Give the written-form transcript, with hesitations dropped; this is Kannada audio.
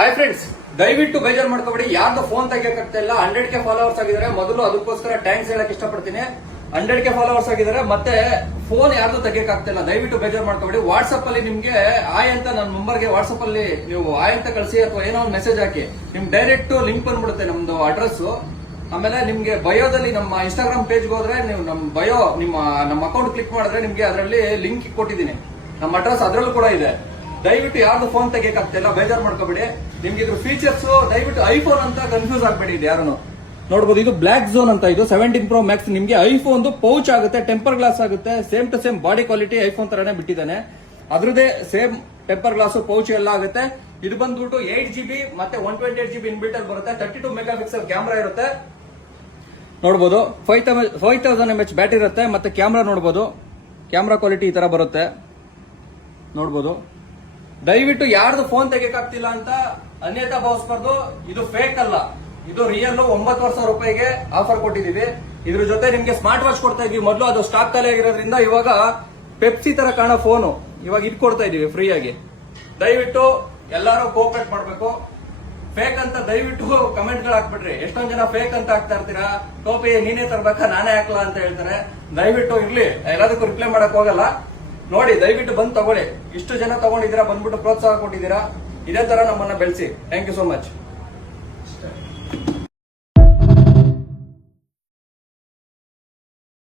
ಹಾಯ್ ಫ್ರೆಂಡ್ಸ್, ದಯವಿಟ್ಟು ಬೇಜಾರು ಮಾಡ್ಕೋಬೇಡಿ. ಯಾರ್ದು ಫೋನ್ ತೆಗಿಯಕ್ಕಾಗ್ತಾ ಇಲ್ಲ. 100K ಫಾಲೋವರ್ಸ್ ಆಗಿದ್ದಾರೆ. ಮೊದಲು ಅದಕ್ಕೋಸ್ಕರ ಟ್ಯಾಂಕ್ಸ್ ಹೇಳಕ್ ಇಷ್ಟಪಡ್ತೀನಿ. 100K ಫಾಲೋವರ್ಸ್ ಆಗಿದ್ದಾರೆ, ಮತ್ತೆ ಫೋನ್ ಯಾರ್ದು ತೆಗಿಯಕ್ಕಾಗ್ತಾ ಇಲ್ಲ. ದಯವಿಟ್ಟು ಬೇಜಾರು ಮಾಡ್ಕೋಬೇಡಿ. ವಾಟ್ಸ್ಆಪ್ ಅಲ್ಲಿ ನಿಮ್ಗೆ ಆಯ್ ಅಂತ ನನ್ನ ನಂಬರ್ಗೆ ವಾಟ್ಸ್ಆಪ್ ಅಲ್ಲಿ ನೀವು ಆಯ್ ಅಂತ ಕಳಿಸಿ ಅಥವಾ ಏನೋ ಒಂದು ಮೆಸೇಜ್ ಹಾಕಿ. ನಿಮ್ಗೆ ಡೈರೆಕ್ಟ್ ಲಿಂಕ್ ಬಂದ್ಬಿಡುತ್ತೆ ನಮ್ದು ಅಡ್ರೆಸ್. ಆಮೇಲೆ ನಿಮ್ಗೆ ಬಯೋದಲ್ಲಿ ನಮ್ಮ ಇನ್ಸ್ಟಾಗ್ರಾಮ್ ಪೇಜ್ಗೆ ಹೋದ್ರೆ ನೀವು ನಮ್ಮ ಅಕೌಂಟ್ ಕ್ಲಿಕ್ ಮಾಡಿದ್ರೆ ನಿಮ್ಗೆ ಅದರಲ್ಲಿ ಲಿಂಕ್ ಕೊಟ್ಟಿದ್ದೀನಿ. ನಮ್ಮ ಅಡ್ರೆಸ್ ಅದರಲ್ಲೂ ಕೂಡ ಇದೆ. ದಯವಿಟ್ಟು ಯಾರ್ದು ಫೋನ್ ತೆಗಿಯಕ್ಕಾಗ್ತಿಲ್ಲ, ಬೇಜಾರು ಮಾಡ್ಕೋಬೇಡಿ. ನಿಮ್ಗೆ ಇದ್ರ ಫೀಚರ್ಸ್ ದಯವಿಟ್ಟು ಐಫೋನ್ ಅಂತ ಕನ್ಫ್ಯೂಸ್ ಆಗ್ಬೇಡಿ. ಇದು ಯಾರು ನೋಡಬಹುದು, ಇದು ಬ್ಲಾಕ್ ಝೋನ್ ಅಂತ. ಇದು 17 Pro Max ನಿಮ್ಗೆ ಐಫೋನ್ ಪೌಚ್ ಆಗುತ್ತೆ, ಟೆಂಪರ್ ಗ್ಲಾಸ್ ಆಗುತ್ತೆ. Same to same body quality iPhone ತರನೇ ಬಿಟ್ಟಿದ್ದಾನೆ. ಅದ್ರದೇ ಸೇಮ್ ಟೆಂಪರ್ ಗ್ಲಾಸ್ ಪೌಚ್ ಎಲ್ಲ ಆಗುತ್ತೆ. ಇದು ಬಂದ್ಬಿಟ್ಟು 8GB ಮತ್ತೆ 128GB ಇನ್ಬಿಲ್ಟ್ ಅಲ್ಲಿ ಬರುತ್ತೆ. 32 MP ಕ್ಯಾಮ್ರಾ ಇರುತ್ತೆ ನೋಡಬಹುದು. 5000 mAh ಬ್ಯಾಟರಿ ಇರುತ್ತೆ. ಮತ್ತೆ ಕ್ಯಾಮ್ರಾ ನೋಡಬಹುದು, ಕ್ಯಾಮ್ರಾ ಕ್ವಾಲಿಟಿ ಈ ತರ ಬರುತ್ತೆ ನೋಡಬಹುದು. ದಯವಿಟ್ಟು ಯಾರ್ದು ಫೋನ್ ತೆಗಿಯಕ್ಕಾಗ್ತಿಲ್ಲ ಅಂತ ಅನ್ಯತಾ ಭಾವಿಸಬಾರ್ದು. ಇದು ಫೇಕ್ ಅಲ್ಲ, ಇದು ರಿಯಲ್. 9,000 ರೂಪಾಯಿಗೆ ಆಫರ್ ಕೊಟ್ಟಿದೀವಿ. ಇದ್ರ ಜೊತೆ ನಿಮ್ಗೆ ಸ್ಮಾರ್ಟ್ ವಾಚ್ ಕೊಡ್ತಾ ಇದೀವಿ. ಮೊದಲು ಅದು ಸ್ಟಾಕ್ ಖಾಲಿ ಆಗಿರೋದ್ರಿಂದ ಇವಾಗ ಪೆಪ್ಸಿ ತರ ಕಾಣೋ ಫೋನು ಇವಾಗ ಇದು ಕೊಡ್ತಾ ಇದೀವಿ ಫ್ರೀ ಆಗಿ. ದಯವಿಟ್ಟು ಎಲ್ಲಾರು ಕೋಆಪರೇಟ್ ಮಾಡ್ಬೇಕು. ಫೇಕ್ ಅಂತ ದಯವಿಟ್ಟು ಕಮೆಂಟ್ ಗಳು ಹಾಕ್ಬಿಡ್ರಿ. ಎಷ್ಟೊಂದ್ ಜನ ಫೇಕ್ ಅಂತ ಹಾಕ್ತಾ ಇರ್ತೀರಾ. ಟೋಪಿ ನೀನೇ ತರ್ಬೇಕಾ, ನಾನೇ ಹಾಕ್ಲಾ ಅಂತ ಹೇಳ್ತಾರೆ. ದಯವಿಟ್ಟು ಇರ್ಲಿ, ಎಲ್ಲದಕ್ಕೂ ರಿಪ್ಲೈ ಮಾಡಕ್ ಹೋಗಲ್ಲ. ನೋಡಿ, ದಯವಿಟ್ಟು ಬಂದು ತಗೊಳ್ಳಿ. ಇಷ್ಟು ಜನ ತಗೊಂಡಿದ್ದೀರಾ, ಬಂದ್ಬಿಟ್ಟು ಪ್ರೋತ್ಸಾಹ ಕೊಟ್ಟಿದ್ದೀರಾ. ಇದೇ ತರ ನಮ್ಮನ್ನ ಬೆಳೆಸಿ. Thank you so much.